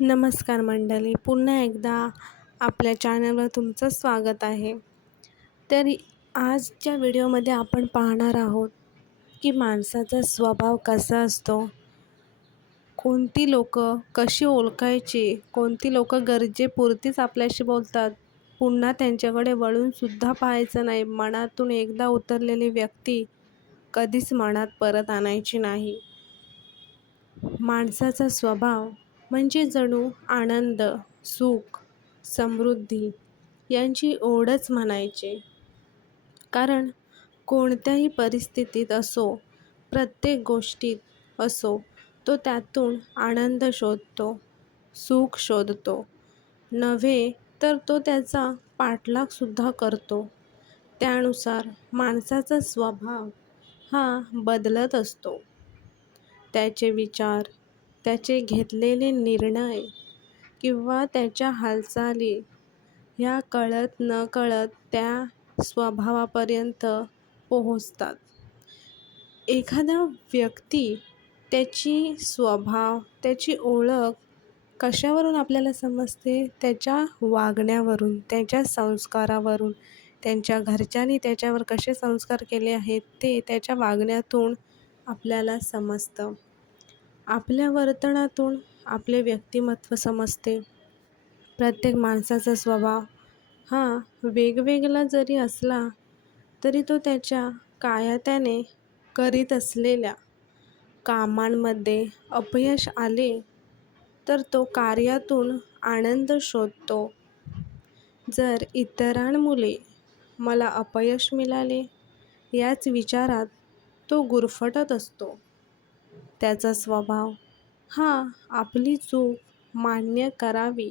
नमस्कार मंडळी, पुन्हा एकदा आपल्या चॅनलवर तुमचं स्वागत आहे. तर आजच्या व्हिडिओमध्ये आपण पाहणार आहोत की माणसाचा स्वभाव कसा असतो, कोणती लोकं कशी ओळखायची, कोणती लोकं गरजेपुरतीच आपल्याशी बोलतात, पुन्हा त्यांच्याकडे वळूनसुद्धा पाहायचं नाही. मनातून एकदा उतरलेली व्यक्ती कधीच मनात परत आणायची नाही. माणसाचा स्वभाव म्हणजे जणू आनंद, सुख, समृद्धी यांची ओढच म्हणायची. कारण कोणत्याही परिस्थितीत असो, प्रत्येक गोष्टीत असो, तो त्यातून आनंद शोधतो, सुख शोधतो. नव्हे तर तो त्याचा पाठलागसुद्धा करतो. त्यानुसार माणसाचा स्वभाव हा बदलत असतो. त्याचे विचार, त्याचे घेतलेले निर्णय किंवा त्याच्या हालचाली ह्या कळत नकळत त्या स्वभावापर्यंत पोहोचतात. एखादा व्यक्ती त्याची स्वभाव, त्याची ओळख कशावरून आपल्याला समजते? त्याच्या वागण्यावरून, त्याच्या संस्कारावरून. त्यांच्या घरच्यांनी त्याच्यावर कसे संस्कार केले आहेत ते त्याच्या वागण्यातून आपल्याला समजतं. आपल्या वर्तनातून आपले व्यक्तिमत्व समजते. प्रत्येक माणसाचा स्वभाव हा वेगवेगळा जरी असला तरी तो त्याच्या कायत्याने करीत असलेल्या कामांमध्ये अपयश आले तर तो कार्यातून आनंद शोधतो. जर इतरांमुळे मला अपयश मिळाले याच विचारात तो गुरफटत असतो. त्याचा स्वभाव हा आपली चूक मान्य करावी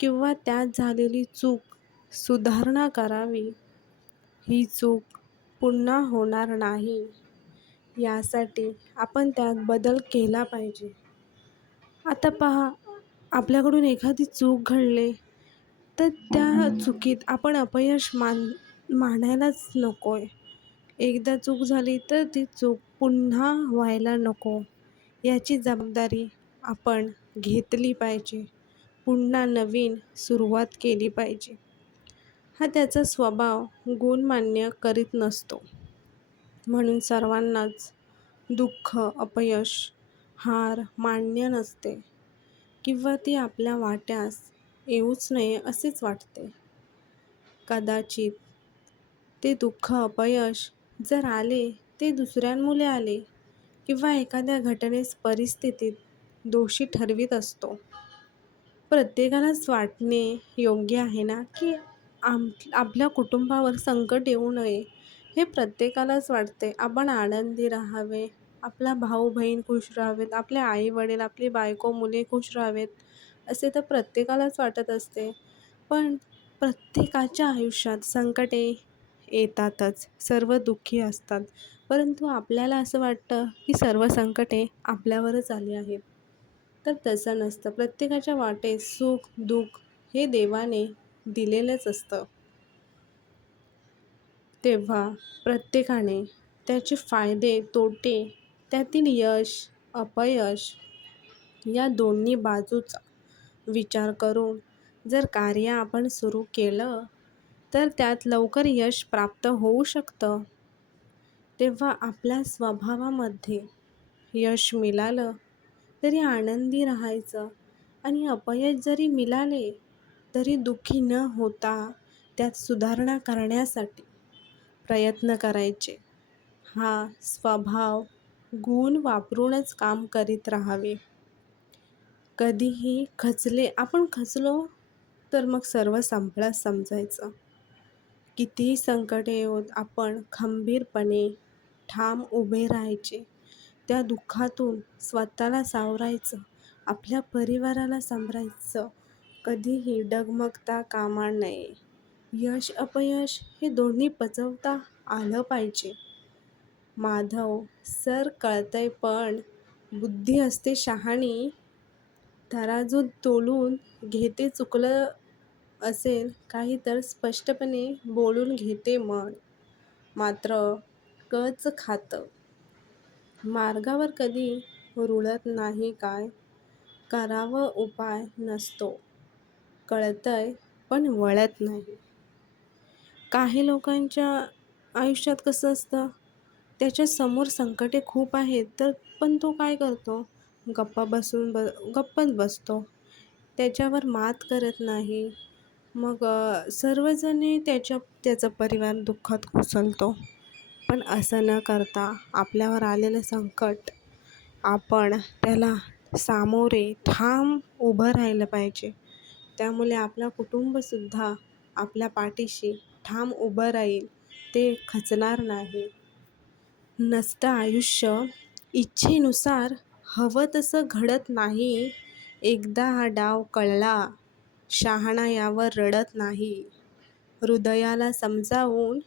किंवा त्यात झालेली चूक सुधारणा करावी, ही चूक पुन्हा होणार नाही यासाठी आपण त्यात बदल केला पाहिजे. आता पहा, आपल्याकडून एखादी चूक घडली तर त्या चुकीत आपण अपयश मानायलाच नको आहे. एकदा चूक झाली तर ती चूक पुन्हा व्हायला नको याची जबाबदारी आपण घेतली पाहिजे. पुन्हा नवीन सुरुवात केली पाहिजे. हा त्याचा स्वभाव गुण मान्य करीत नसतो. म्हणून सर्वांनाच दुःख, अपयश, हार मान्य नसते किंवा ती आपल्या वाट्यास येऊच नये असेच वाटते. कदाचित ते दुःख, अपयश जर आले ते दुसऱ्यांमुळे आले किंवा एखाद्या घटनेस, परिस्थितीत दोषी ठरवीत असतो. प्रत्येकालाच वाटणे योग्य आहे ना की आपल्या कुटुंबावर संकट येऊ नये, हे प्रत्येकालाच वाटते. आपण आनंदी राहावे, आपला भाऊ बहीण खुश राहावेत, आपले आई वडील, आपली बायको मुले खुश राहावेत असे तर प्रत्येकालाच वाटत असते. पण प्रत्येकाच्या आयुष्यात संकटे येतातच, सर्व दुःखी असतात. परंतु आपल्याला असं वाटतं की सर्व संकटे आपल्यावरच आली आहेत. तर तसं नसतं. प्रत्येकाच्या वाटेस सुख दुःख हे देवाने दिलेलंच असतं. तेव्हा प्रत्येकाने त्याचे फायदे तोटे, त्यातील यश अपयश या दोन्ही बाजूचा विचार करून जर कार्य आपण सुरू केलं तर त्यात लवकर यश प्राप्त होऊ शकतं. तेव्हा आपल्या स्वभावामध्ये यश मिळालं तरी आनंदी राहायचं आणि अपयश जरी मिळाले तरी दुःखी न होता त्यात सुधारणा करण्यासाठी प्रयत्न करायचे. हा स्वभाव गुण वापरूनच काम करीत राहावे. कधीही आपण खचलो तर मग सर्व संपलं समजायचं. कितीही संकटे येऊत आपण खंबीरपणे ठाम उभे राहायचे. त्या दुःखातून स्वतःला सावरायचं, आपल्या परिवाराला सांभाळायचं. कधीही डगमगता कामा नये. यश अपयश हे दोन्ही पचवता आलं पाहिजे. माधव सर कळतंय पण बुद्धी असते शहाणी, तराजूत तोलून घेते. चुकलं असेल काही तर स्पष्टपणे बोलून घेते मन, मात्र कच खातं. मार्गावर कधी रुळत नाही काय? करावं उपाय नसतो, कळतंय पण वळत नाही. काही लोकांच्या आयुष्यात कसं असतं, त्याच्या समोर संकटे खूप आहेत पण तो काय करतो, गप्पच बसतो, त्याच्यावर मात करत नाही. मग सर्वजणी त्याचा परिवार दुःखात कोसळतो. पण असं न करता आपल्यावर आलेलं संकट आपण त्याला सामोरे ठाम उभं राहिलं पाहिजे. त्यामुळे आपलं कुटुंबसुद्धा आपल्या पाठीशी ठाम उभं राहील, ते खचणार नाही. नसतं आयुष्य इच्छेनुसार, हवं तसं घडत नाही. एकदा हा डाव कळला, शहाणा यावर रडत नाही. हृदयाला समजावून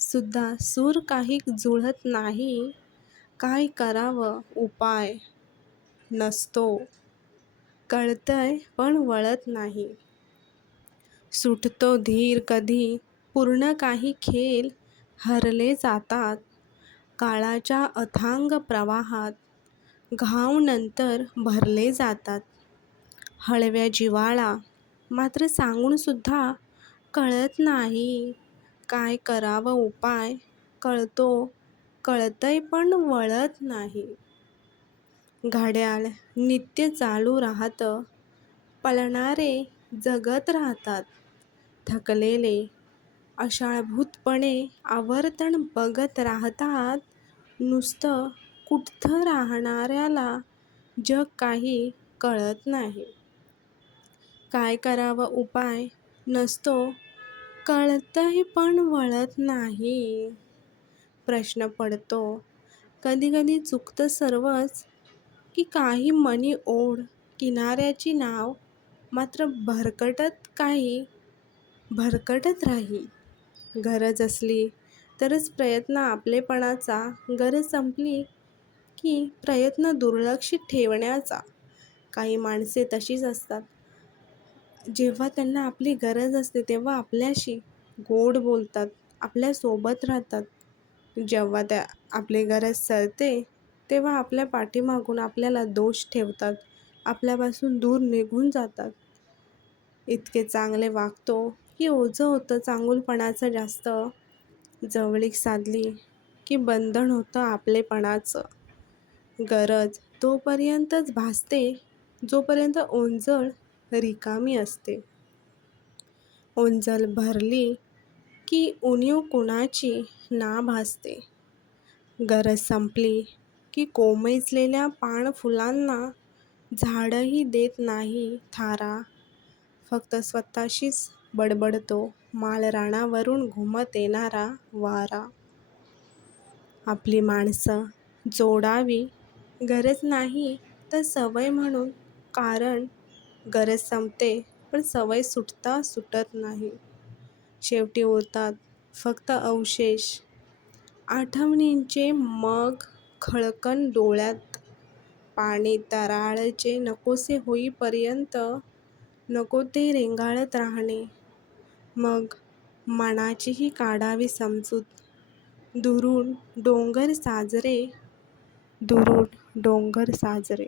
सुद्धा सूर काही जुळत नाही. काय करावं उपाय नसतो, कळतंय पण वळत नाही. सुटतो धीर कधी, पूर्ण काही खेळ हरले जातात. काळाच्या अथांग प्रवाहात घाव नंतर भरले जातात. हळव्या जिव्हाळा मात्र सांगून सुद्धा कळत नाही. काय करावं उपाय कळतंय पण वळत नाही. घड्याळ नित्य चालू राहतं, पळणारे जगत राहतात. थकलेले आशाभूतपणे आवर्तन बघत राहतात. नुसतं कुठं राहणाऱ्याला जग काही कळत नाही. काय करावं उपाय नसतो, कळतंय पण वळत नाही. प्रश्न पडतो कधी कधी, चुकतं सर्वच की काही मनी ओढ किनाऱ्याची नाव मात्र भरकटत राही. गरज असली तरच प्रयत्न आपलेपणाचा, गरज संपली की प्रयत्न दुर्लक्षित ठेवण्याचा. काही माणसे तशीच असतात, जेव्हा त्यांना आपली गरज असते तेव्हा आपल्याशी गोड बोलतात, आपल्यासोबत राहतात. जेव्हा आपली गरज सरते तेव्हा आपल्या पाठीमागून आपल्याला दोष ठेवतात, आपल्यापासून दूर निघून जातात. इतके चांगले वागतो की ओझं होतं चांगुलपणाचं जास्त. जवळीक साधली की बंधन होतं आपलेपणाचं. गरज तोपर्यंतच भासते जोपर्यंत ओंजळ रिकामी असते. ओंजळ भरली की उणीव कुणाची ना भासते. गरज संपली की कोमेजलेल्या पानफुलांना झाडही देत नाही थारा. फक्त स्वतःशीच बडबडतो माळरानावरून घुमत येणारा वारा. आपली माणसं जोडावी गरज नाही तर सवय म्हणून, कारण गरज संपते पण सवय सुटत नाही. शेवटी उरतात फक्त अवशेष आठवणींचे. मग खळकन डोळ्यात पाणी तराळाचे नकोसे होईपर्यंत, नको ते रेंगाळत राहणे. मग मनाचीही काढावी समजूत, दुरून डोंगर साजरे.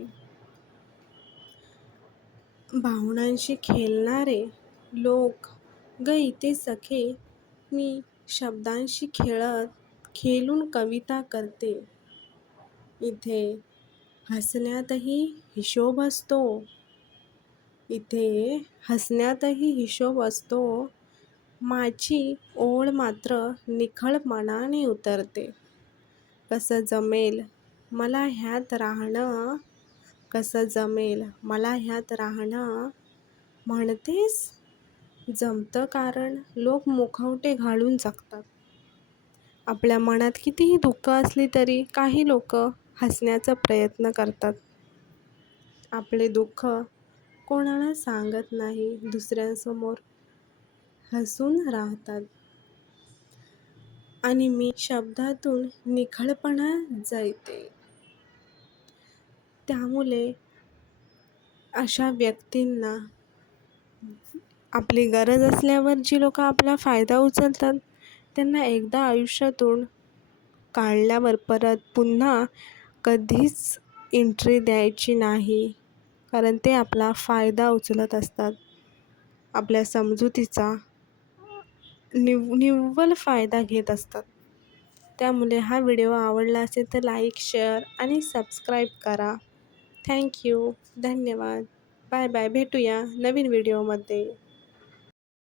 भावनांशी खेळणारे लोक ग इथे सखे, मी शब्दांशी खेळून कविता करते. इथे हसण्यातही हिशोब असतो. माझी ओढ मात्र निखळ मनाने उतरते. कसं जमेल मला ह्यात राहणं, म्हणतेस जमतं कारण लोक मुखवटे घालून जगतात. आपल्या मनात कितीही दुःख असली तरी काही लोक हसण्याचा प्रयत्न करतात. आपले दुःख कोणाला सांगत नाही, दुसऱ्यांसमोर हसून राहतात. आणि मी शब्दातून निखळपणा जळते. त्यामुळे अशा व्यक्तींना, आपली गरज असल्यावर जी लोक आपला फायदा उचलतात, त्यांना एकदा आयुष्यातून काढल्यावर परत पुन्हा कधीच एंट्री द्यायची नाही. कारण ते आपला फायदा उचलत असतात. आपल्या समजुतीचा निव्वळ फायदा घेत असतात. त्यामुळे हा व्हिडिओ आवडला असेल तर लाईक, शेअर आणि सबस्क्राईब करा. Thank you. धन्यवाद. Bye bye. भेटूया नवीन व्हिडिओमध्ये.